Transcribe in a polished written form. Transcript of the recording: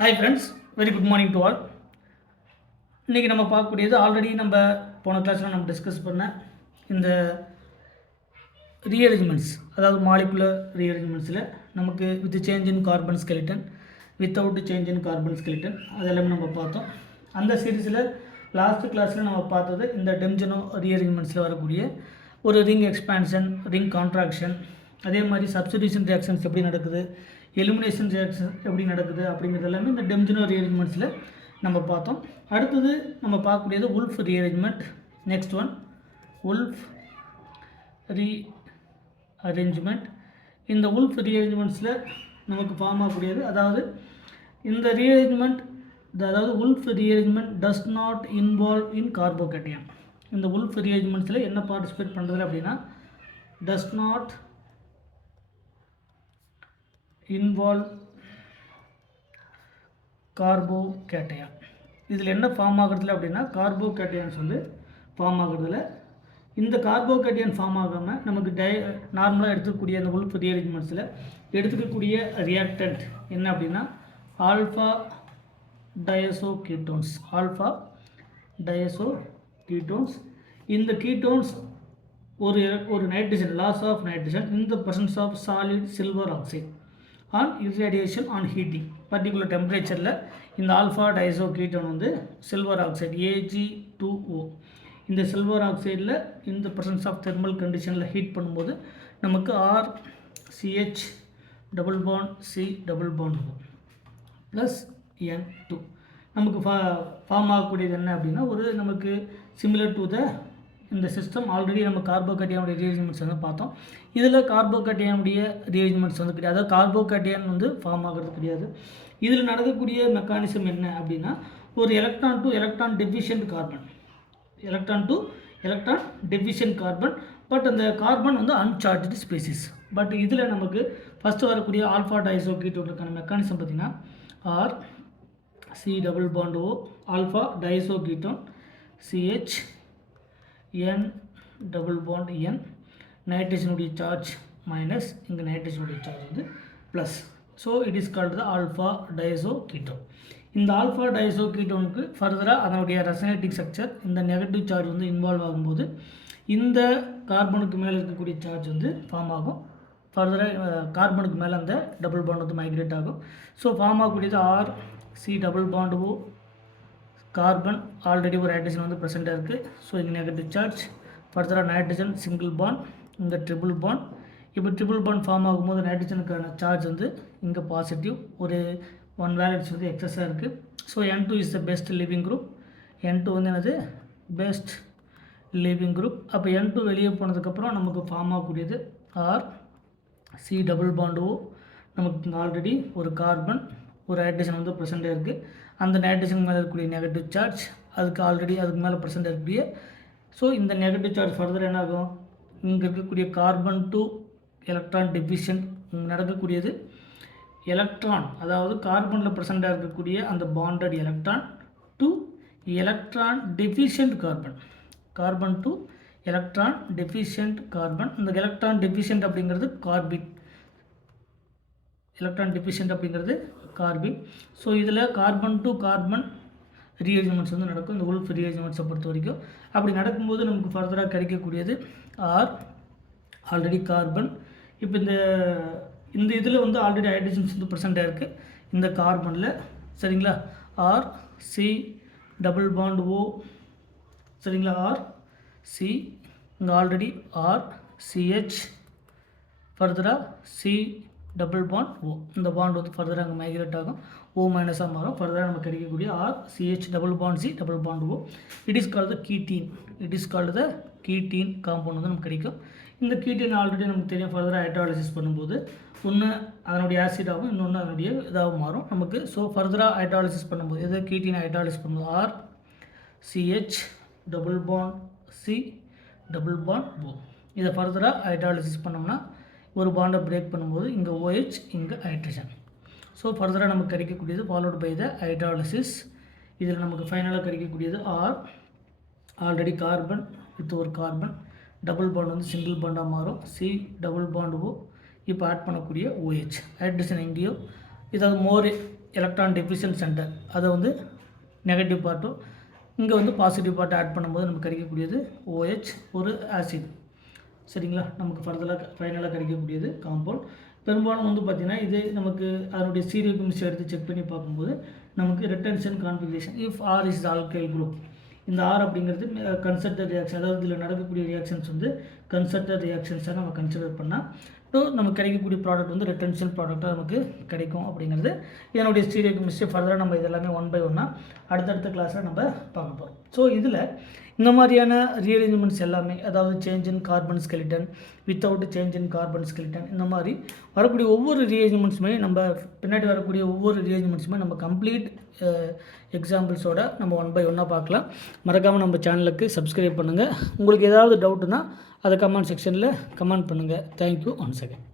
Hi friends, very good morning to all. இன்றைக்கி நம்ம பார்க்கக்கூடியது ஆல்ரெடி நம்ம போன கிளாஸில் நம்ம டிஸ்கஸ் பண்ண இந்த ரீஅரேஞ்ச்மெண்ட்ஸ், அதாவது மாலிகுலர் ரீஅரேஞ்ச்மெண்ட்ஸில் நமக்கு with change in carbon skeleton, without change in carbon skeleton அதெல்லாமே நம்ம பார்த்தோம். அந்த சீரீஸில் லாஸ்ட் கிளாஸில் நம்ம பார்த்தது இந்த டெம்ஜெனோ ரீஅரேஞ்ச்மெண்ட்ஸில் வரக்கூடிய ஒரு ரிங் எக்ஸ்பான்ஷன், ரிங் கான்ட்ராக்ஷன், அதே மாதிரி சப்ஸ்டிடியூஷன் ரியாக்ஷன்ஸ் எப்படி நடக்குது, எலிமினேஷன் ரியாக்ஷன் எப்படி நடக்குது அப்படிங்கிறது எல்லாமே இந்த டெம்ஜெனோ ரீஅரேஞ்ச்மெண்ட்ஸில் நம்ம பார்த்தோம். அடுத்தது நம்ம பார்க்கக்கூடியது Wolff rearrangement. Next one Wolff rearrangement. இந்த உல்ஃப் ரீஅரேஞ்ச்மெண்ட்ஸில் நமக்கு ஃபார்ம் ஆகக்கூடியது, அதாவது இந்த ரீஅரேஞ்ச்மெண்ட், அதாவது Wolff rearrangement does not involve in கார்போகேட்டையான். இந்த உல்ஃப் ரீஅரேஞ்ச்மெண்ட்ஸில் என்ன பார்ட்டிசிபேட் பண்ணுறது அப்படின்னா டஸ் நாட் இன்வால்வ் கார்போகேட்டையான். இதில் என்ன ஃபார்ம் ஆகிறதுல அப்படின்னா கார்போகேட்டையான்ஸ் வந்து ஃபார்ம் ஆகிறதுல, இந்த கார்போகேட்டையான் ஃபார்ம் ஆகாமல் நமக்கு நார்மலாக எடுத்துக்கக்கூடிய அந்த உல்ஃப் ரீஅரேஞ்ச்மெண்ட்ஸில் எடுத்துக்கக்கூடிய ரியாக்டன்ட் என்ன அப்படின்னா alpha diazo ketones. Alpha diazo ketones. இந்த கீட்டோன்ஸ் ஒரு nitrogen, loss of nitrogen in the presence of solid silver oxide on irradiation on heating. Particular டெம்பரேச்சரில் இந்த ஆல்ஃபா டைசோ கீட்டோன் வந்து சில்வர் ஆக்சைடு Ag2O, இந்த silver ஆக்சைடில் இந்த ப்ரெசன்ஸ் ஆஃப் தெர்மல் கண்டிஷனில் heat பண்ணும்போது நமக்கு RCH double bond C double bond plus N2 நமக்கு ஃபார்ம் ஆகக்கூடியது என்ன அப்படின்னா ஒரு நமக்கு சிமிலர் டு த இந்த சிஸ்டம். ஆல்ரெடி நம்ம கார்போகேட்டையானுடைய ரீஅரேஞ்ச்மெண்ட்ஸ் வந்து பார்த்தோம். இதில் கார்போகேட்டையானுடைய ரீஅரேஞ்ச்மெண்ட்ஸ் வந்து கிடையாது, அதாவது கார்போகேட்டையான் வந்து ஃபார்ம் ஆகிறது கிடையாது. இதில் நடக்கக்கூடிய மெக்கானிசம் என்ன அப்படின்னா ஒரு electron to electron deficient carbon, electron to electron deficient carbon. But அந்த கார்பன் வந்து அன்சார்ஜ்டு ஸ்பீசிஸ். பட் இதில் நமக்கு ஃபஸ்ட்டு வரக்கூடிய ஆல்ஃபா டைசோ கீட்டோனுக்கான மெக்கானிசம் பார்த்திங்கன்னா RC double bond O, alpha diazo ketone CH N double bond N, நைட்ரஜனுடைய charge minus, இங்கே நைட்ரஜனுடைய சார்ஜ் வந்து plus. So it is called the alpha diazo ketone. இந்த ஆல்ஃபா டைசோ கீட்டோனுக்கு ஃபர்தராக அதனுடைய ரெசனேட்டிங் ஸ்ட்ரக்சர், இந்த நெகட்டிவ் சார்ஜ் வந்து இன்வால்வ் ஆகும்போது இந்த கார்பனுக்கு மேலே இருக்கக்கூடிய சார்ஜ் வந்து ஃபார்ம் ஆகும். ஃபர்தராக கார்பனுக்கு மேலே அந்த டபுள் பாண்ட் வந்து மைக்ரேட் ஆகும். ஸோ ஃபார்ம் ஆகக்கூடியது RC double bond O. Carbon already ஒரு ஹைட்ரஜன் வந்து ப்ரெசென்ட்டாக இருக்குது. ஸோ இங்கே நெகட்டிவ் சார்ஜ், ஃபர்தராக நைட்ரஜன் சிங்கிள் பாண்ட், இங்கே ட்ரிபிள் பாண்ட். இப்போ ட்ரிபிள் பாண்ட் ஃபார்ம் ஆகும்போது நைட்ரஜனுக்கான சார்ஜ் வந்து இங்கே பாசிட்டிவ், ஒரு 1 வேலன்ஸ் வந்து எக்ஸஸாக இருக்குது. So N2 is the best living group. N2 வந்து என்னது பெஸ்ட் லிவிங் குரூப். அப்போ N2 வெளியே போனதுக்கப்புறம் நமக்கு ஃபார்ம் ஆகக்கூடியது RC டபுள் பாண்ட் O. நமக்கு ஆல்ரெடி ஒரு கார்பன் ஒரு ஹைட்ரஜன் வந்து ப்ரெசென்ட்டாக இருக்குது. அந்த நைட்ரஜன் மேலே இருக்கக்கூடிய நெகட்டிவ் சார்ஜ் அதுக்கு ஆல்ரெடி அதுக்கு மேலே ப்ரெசென்ட்டாக இருக்கக்கூடிய, ஸோ இந்த நெகட்டிவ் சார்ஜ் ஃபர்தர் என்ன ஆகும், இங்கே இருக்கக்கூடிய கார்பன் டு எலக்ட்ரான் டெஃபிஷியன்ட் நடக்கக்கூடியது. எலக்ட்ரான், அதாவது கார்பனில் ப்ரெசென்ட்டாக இருக்கக்கூடிய அந்த bonded electron to electron deficient carbon, carbon to electron deficient carbon. இந்த எலக்ட்ரான் டெஃபிஷியன்ட் அப்படிங்கிறது கார்பின், எலக்ட்ரான் டெஃபிஷியன்ட் அப்படிங்கிறது கார்பின். ஸோ இதில் கார்பன் டு கார்பன் ரீஅரேஞ்ச்மெண்ட்ஸ் வந்து நடக்கும் இந்த உல்ஃப் ரீஅரேஞ்ச்மெண்ட்ஸை பொறுத்த வரைக்கும். அப்படி நடக்கும்போது நமக்கு ஃபர்தராக கிடைக்கக்கூடியது ஆல்ரெடி கார்பன். இப்போ இந்த இதில் வந்து ஆல்ரெடி ஹைட்ரஜன்ஸ் வந்து ப்ரெசென்ட்டாக இருக்குது இந்த கார்பனில், சரிங்களா. RC டபுள் பாண்ட் O, சரிங்களா. RC இங்கே ஆல்ரெடி RCH, ஃபர்தராக C டபுள் பாண்ட் O. இந்த பாண்ட் வந்து ஃபர்தராக அங்கே மைக்ரேட் ஆகும், O மைனஸாக மாறும். ஃபர்தராக நமக்கு கிடைக்கக்கூடிய RCH double bond C double bond O. It is called the கீட்டீன். It is called the கீட்டீன் compound வந்து நமக்கு கிடைக்கும். இந்த கீட்டீன் ஆல்ரெடி நமக்கு தெரியும், ஃபர்தராக ஹைட்ராலிசிஸ் பண்ணும்போது ஒன்று அதனுடைய ஆசிடாகவும் இன்னொன்று அதனுடைய இதாகவும் மாறும் நமக்கு. ஸோ ஃபர்தராக ஹைட்ராலிசிஸ் பண்ணும்போது எது கீட்டீன் ஹைட்ராலிசிஸ் பண்ணும்போது RCH double bond C double bond O. இதை ஃபர்தராக ஹைட்ராலிசிஸ் பண்ணோம்னா ஒரு பாண்டை பிரேக் பண்ணும்போது இங்கே OH, இங்கே ஹைட்ரஜன். ஸோ ஃபர்தராக நமக்கு கிடைக்கக்கூடியது ஃபாலோட் பை த ஹைட்ராலிசிஸ். இதில் நமக்கு ஃபைனலாக கிடைக்கக்கூடியது ஆல்ரெடி கார்பன் வித் ஒரு கார்பன் டபுள் பாண்ட் வந்து சிங்கிள் பாண்டாக மாறும், C டபுள் பாண்ட் O. இப்போ ஆட் பண்ணக்கூடிய OH, ஹைட்ரஜன் எங்கேயோ, இதாவது மோர் எலக்ட்ரான் டிஃப்யூஷன் சென்டர் அதை வந்து நெகட்டிவ் பார்ட்டும் இங்கே வந்து பாசிட்டிவ் பார்ட்டை ஆட் பண்ணும்போது நமக்கு கிடைக்கக்கூடியது OH ஒரு ஆசிட். சரிங்களா, நமக்கு ஃபைனலாக கிடைக்கக்கூடியது காம்பவுண்ட். பெரும்பாலும் வந்து பார்த்திங்கன்னா இது நமக்கு அதனுடைய சீரியல் எடுத்து செக் பண்ணி பார்க்கும்போது நமக்கு retention configuration if R is alkyl group. இந்த R அப்படிங்கிறது கன்சர்டட் ரியாக்ஷன், அதாவது இதில் நடக்கக்கூடிய ரியாக்ஷன்ஸ் வந்து கன்சர்டட் ரியாக்ஷன்ஸாக நம்ம கன்சிடர் பண்ணால் நமக்கு கிடைக்கக்கூடிய ப்ராடக்ட் வந்து ரிட்டன்ஷன் ப்ராடக்டாக நமக்கு கிடைக்கும் அப்படிங்கிறது இதனுடைய ஸ்டீரியோ கெமிஸ்ட்ரி. ஃபர்தராக நம்ம இதெல்லாமே 1 by 1 அடுத்தடுத்த கிளாஸில் நம்ம பார்க்க போகிறோம். ஸோ இதில் இந்த மாதிரியான ரீஅரேஞ்ச்மெண்ட்ஸ் எல்லாமே, அதாவது change in carbon skeleton, without change in carbon skeleton, இந்த மாதிரி வரக்கூடிய ஒவ்வொரு ரீஅரேஞ்ச்மெண்ட்ஸுமே நம்ம பின்னாடி வரக்கூடிய ஒவ்வொரு ரீஅரேஞ்ச்மெண்ட்ஸுமே நம்ம கம்ப்ளீட் எக்ஸாம்பிள்ஸோட நம்ம 1 by 1 பார்க்கலாம். மறக்காமல் நம்ம சேனலுக்கு சப்ஸ்கிரைப் பண்ணுங்கள். உங்களுக்கு ஏதாவது டவுட்டுன்னா அதை கமெண்ட் செக்ஷனில் கமெண்ட் பண்ணுங்கள். தேங்க்யூ. Once again.